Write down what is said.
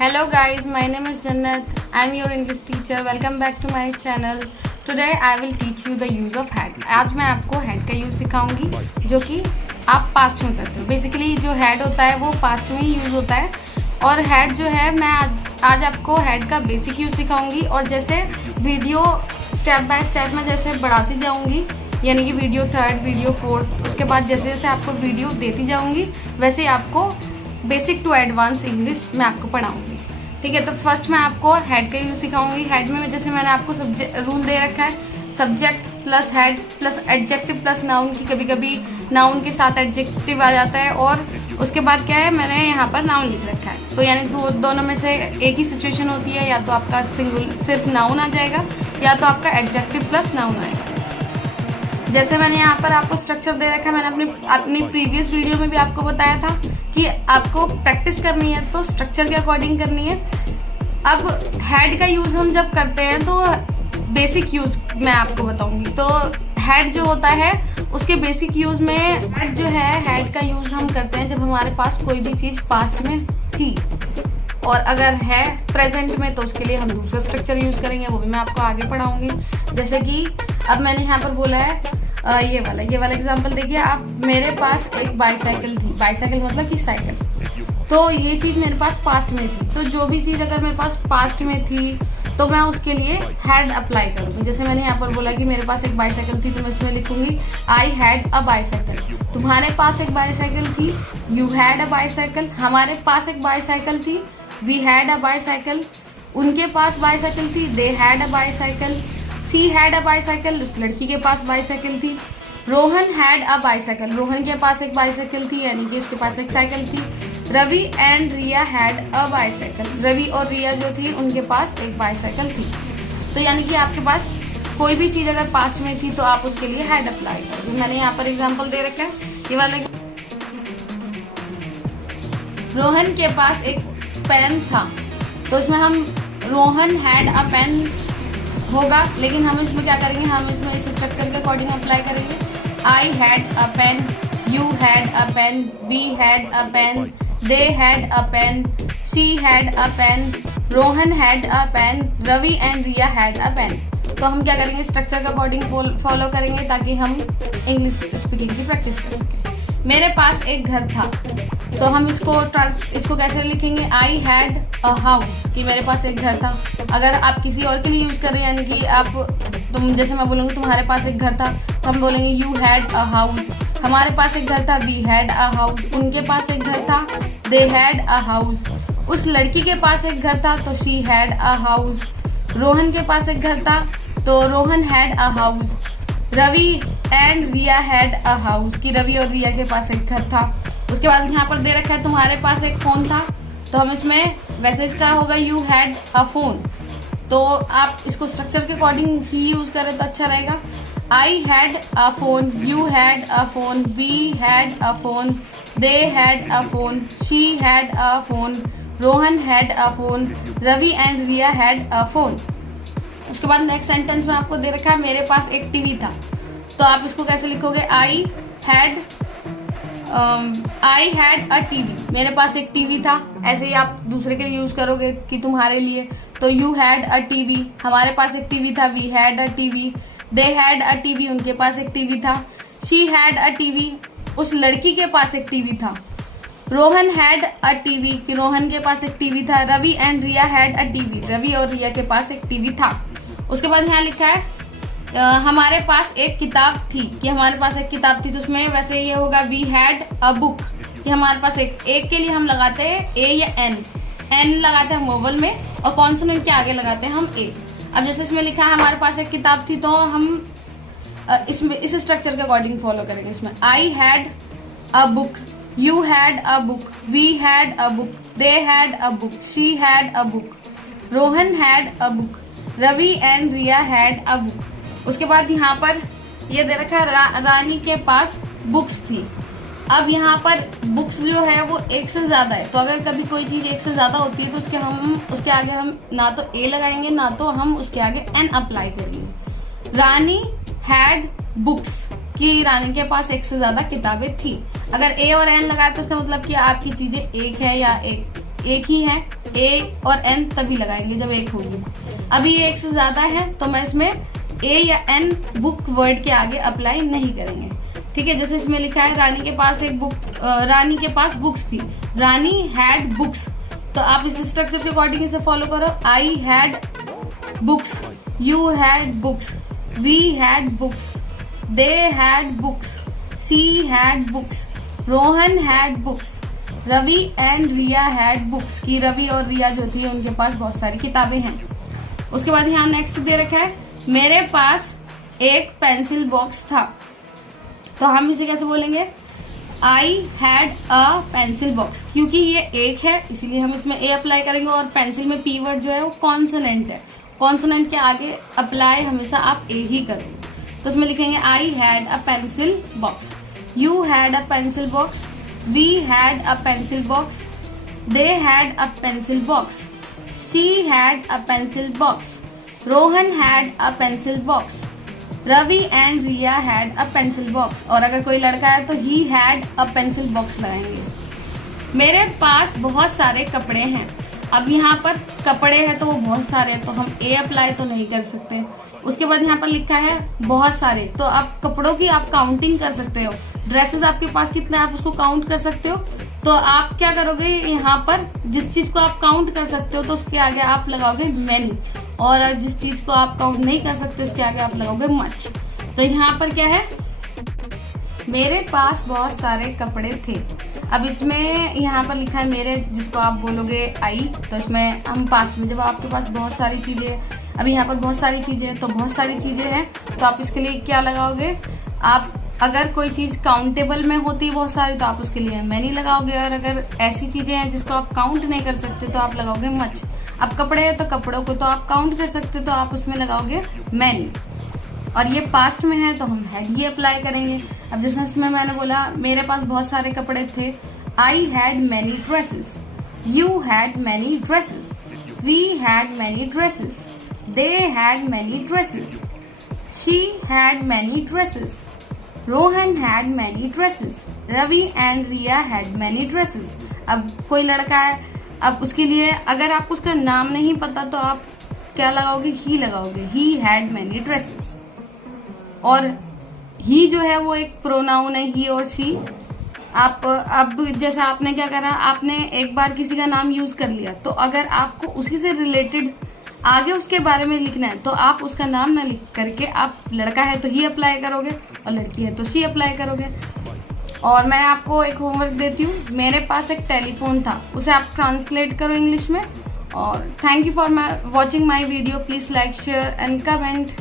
Hello guys, my name is Jannat. I am your English teacher. Welcome back to my channel. Today I will teach you the use of had. आज मैं आपको had का use सिखाऊंगी जो कि आप past में करते हो। बेसिकली जो had होता है वो पास्ट में ही यूज़ होता है और had जो है मैं आज आपको had का बेसिक यूज़ सिखाऊंगी और जैसे वीडियो स्टेप बाय स्टेप मैं जैसे बढ़ाती जाऊंगी, यानी कि वीडियो थर्ड, वीडियो फोर्थ, उसके बाद जैसे जैसे आपको वीडियो देती जाऊंगी वैसे आपको बेसिक टू एडवांस इंग्लिश मैं आपको पढ़ाऊंगी। ठीक है, तो फर्स्ट मैं आपको हेड का यूज़ सिखाऊंगी। हेड में जैसे मैंने आपको रूल दे रखा है, subject plus head plus adjective plus noun की कभी कभी नाउन के साथ एडजेक्टिव आ जाता है और उसके बाद क्या है मैंने यहाँ पर नाउन लिख रखा है। तो यानी दोनों में से एक ही सिचुएशन होती है, या तो आपका सिर्फ नाउन आ जाएगा या तो आपका एडजेक्टिव प्लस नाउन आएगा। जैसे मैंने यहाँ पर आपको स्ट्रक्चर दे रखा है, मैंने अपनी प्रीवियस वीडियो में भी आपको बताया था कि आपको प्रैक्टिस करनी है तो स्ट्रक्चर के अकॉर्डिंग करनी है। अब हेड का यूज़ हम जब करते हैं तो बेसिक यूज़ मैं आपको बताऊंगी। तो हेड जो होता है उसके बेसिक यूज़ में हेड जो है, हेड का यूज़ हम करते हैं जब हमारे पास कोई भी चीज़ पास्ट में थी और अगर है प्रेजेंट में तो उसके लिए हम दूसरा स्ट्रक्चर यूज़ करेंगे, वो भी मैं आपको आगे पढ़ाऊंगी। जैसे कि अब मैंने यहाँ पर बोला है ये वाला एग्जांपल देखिए, आप मेरे पास एक बाईसाइकिल थी, बाईसाइकिल मतलब कि साइकिल, तो ये चीज़ मेरे पास पास्ट में थी। तो जो भी चीज़ अगर मेरे पास पास्ट में थी तो मैं उसके लिए हैड अप्लाई करूँगी। जैसे मैंने यहाँ पर बोला कि मेरे पास एक बाईसाइकिल थी तो मैं इसमें लिखूंगी आई हैड अ बाईसाइकिल। तुम्हारे पास एक बाईसाइकिल थी, यू हैड अ बाईसाइकिल। हमारे पास एक बाईसाइकिल थी, वी हैड अ बाईसाइकिल। उनके पास बाईसाइकिल थी, दे had a bicycle. She had a bicycle, उस लड़की के पास बाईसाइकिल थी। Rohan had a bicycle, Rohan के पास एक बाईसाइकिल थी, यानी कि उसके पास एक साइकिल थी। Ravi and Riya had a bicycle, Ravi और रिया जो थी उनके पास एक बाईसाइकिल थी। तो यानी कि आपके पास कोई भी चीज़ अगर पास्ट में थी तो आप उसके लिए हैड अप्लाई करोगे। मैंने यहाँ पर एग्जाम्पल दे रखा है, ये वाला रोहन के पास एक पेन था, तो इसमें हम रोहन हैड अ पेन होगा, लेकिन हम इसमें क्या करेंगे, हम इसमें इस स्ट्रक्चर के अकॉर्डिंग अप्लाई करेंगे। I had a pen, you had a pen, we had a pen, they had a pen, she had a pen, Rohan had a pen, Ravi and Riya had a pen. तो हम क्या करेंगे, स्ट्रक्चर के according follow करेंगे ताकि हम English speaking की practice कर सकें। मेरे पास एक घर था, तो हम इसको कैसे लिखेंगे, आई हैड अ हाउस, कि मेरे पास एक घर था। अगर आप किसी और के लिए यूज़ कर रहे हैं, यानी कि तुम जैसे मैं बोलूँगी तुम्हारे पास एक घर था, तो हम बोलेंगे यू हैड अ हाउस। हमारे पास एक घर था, वी हैड अ हाउस। उनके पास एक घर था, दे हैड अ हाउस। उस लड़की के पास एक घर था तो she had a house. Rohan के पास एक घर था तो Rohan had a house. Ravi and Riya had a house, कि रवि और रिया के पास एक घर था। उसके बाद यहाँ पर दे रखा है तुम्हारे पास एक फ़ोन था, तो हम इसमें वैसे इसका होगा यू हैड अ फोन। तो आप इसको स्ट्रक्चर के अकॉर्डिंग ही यूज़ करें तो अच्छा रहेगा। I had a phone, you had a phone, we had a phone, they had a phone, she had a phone, Rohan had a phone, Ravi and Riya had a phone. उसके बाद नेक्स्ट सेंटेंस में आपको दे रखा है मेरे पास एक टीवी था, तो आप इसको कैसे लिखोगे, आई हैड अ टीवी, मेरे पास एक टीवी था। ऐसे ही आप दूसरे के लिए यूज़ करोगे कि तुम्हारे लिए, तो यू हैड अ टीवी, हमारे पास एक टीवी था, we had a TV. They had a TV, उनके पास एक टीवी था। शी हैड अ टीवी, उस लड़की के पास एक टीवी था। रोहन हैड अ टीवी, कि रोहन के पास एक टीवी था। Ravi and Riya had a TV, Ravi और रिया के पास एक टीवी था। उसके बाद यहाँ लिखा है हमारे पास एक किताब थी, कि हमारे पास एक किताब थी, तो उसमें वैसे ये होगा वी हैड अ बुक, कि हमारे पास एक के लिए हम लगाते हैं ए या एन लगाते हैं हम वोवल में, और कॉन्सोनेंट के आगे लगाते हैं हम ए। अब जैसे इसमें लिखा है हमारे पास एक किताब थी, तो हम इसमें इस स्ट्रक्चर के अकॉर्डिंग फॉलो करेंगे। इसमें I had a book, you had a book, we had a book, they had a book, she had a book, Rohan had a book, Ravi and Riya had a book. उसके बाद यहाँ पर ये दे रखा है रानी के पास बुक्स थी। अब यहाँ पर बुक्स जो है वो एक से ज़्यादा है, तो अगर कभी कोई चीज़ एक से ज़्यादा होती है तो उसके आगे हम ना तो ए लगाएंगे ना तो हम उसके आगे एन अप्लाई करेंगे। रानी हैड बुक्स, कि रानी के पास एक से ज़्यादा किताबें थी। अगर ए और एन लगाए तो इसका मतलब कि आपकी चीज़ें एक है या एक ही है, ए और एन तभी लगाएंगे जब एक होगी। अभी ये एक से ज्यादा है तो मैं इसमें ए या एन बुक वर्ड के आगे अप्लाई नहीं करेंगे, ठीक है। जैसे इसमें लिखा है रानी के पास रानी के पास बुक्स थी, रानी हैड बुक्स, तो आप इस स्ट्रक्चर के अकॉर्डिंग इसे फॉलो करो। I had books, you had books, we had books, they had books, she had books, Rohan had books, Ravi and Riya had books, की रवि और रिया जो थी उनके पास बहुत सारी किताबें हैं। उसके बाद यहाँ नेक्स्ट दे रखा है मेरे पास एक पेंसिल बॉक्स था, तो हम इसे कैसे बोलेंगे, आई हैड अ पेंसिल बॉक्स, क्योंकि ये एक है इसीलिए हम इसमें ए अप्लाई करेंगे और पेंसिल में पी वर्ड जो है वो कॉन्सोनेंट है, कॉन्सोनेंट के आगे अप्लाई हमेशा आप ए ही करोगे। तो इसमें लिखेंगे I had a pencil box, you had a pencil box, we had a pencil box, they had a pencil box, she had a pencil box, Rohan had a pencil box, Ravi and Riya had a pencil box, और अगर कोई लड़का है तो he had a pencil box लगाएंगे। मेरे पास बहुत सारे कपड़े हैं, अब यहाँ पर कपड़े हैं तो वो बहुत सारे हैं तो हम ए अप्लाई तो नहीं कर सकते। उसके बाद यहाँ पर लिखा है बहुत सारे, तो आप कपड़ों की आप काउंटिंग कर सकते हो, ड्रेसेस आपके पास कितने आप उसको काउंट कर सकते हो। तो आप क्या करोगे, यहाँ पर जिस चीज को आप काउंट कर सकते हो तो उसके आगे आप लगाओगे मैनी, और जिस चीज को आप काउंट नहीं कर सकते उसके आगे आप लगाओगे मच। तो यहाँ पर क्या है, मेरे पास बहुत सारे कपड़े थे। अब इसमें यहाँ पर लिखा है मेरे, जिसको आप बोलोगे आई, तो इसमें हम पास्ट में जब आपके पास बहुत सारी चीजें, अभी यहाँ पर बहुत सारी चीजें, तो बहुत सारी चीजें हैं तो आप इसके लिए क्या लगाओगे, आप अगर कोई चीज काउंटेबल में होती है बहुत सारी तो आप उसके लिए मैनी लगाओगे, और अगर ऐसी चीजें हैं जिसको आप काउंट नहीं कर सकते तो आप लगाओगे मच। अब कपड़े हैं तो कपड़ों को तो आप काउंट कर सकते हो तो आप उसमें लगाओगे मैनी, और ये पास्ट में है तो हम हैड ही अप्लाई करेंगे। अब जैसे इसमें मैंने बोला मेरे पास बहुत सारे कपड़े थे, I had many dresses, you had many dresses, we had many dresses, they had many dresses, she had many dresses, Rohan had many dresses, Ravi and Riya had many dresses. अब कोई लड़का है, अब उसके लिए अगर आपको उसका नाम नहीं पता तो आप क्या लगाओगे, ही लगाओगे, ही हैड मैनी ड्रेसेस। और ही जो है वो एक प्रोनाउन है, ही और शी। आप अब जैसे आपने क्या करा, आपने एक बार किसी का नाम यूज कर लिया, तो अगर आपको उसी से रिलेटेड आगे उसके बारे में लिखना है तो आप उसका नाम ना लिख करके आप लड़का है तो ही अप्लाई करोगे और लड़की है तो शी अप्लाई करोगे। और मैं आपको एक होमवर्क देती हूँ, मेरे पास एक टेलीफोन था, उसे आप ट्रांसलेट करो इंग्लिश में। और thank you for watching my video, please like share and comment.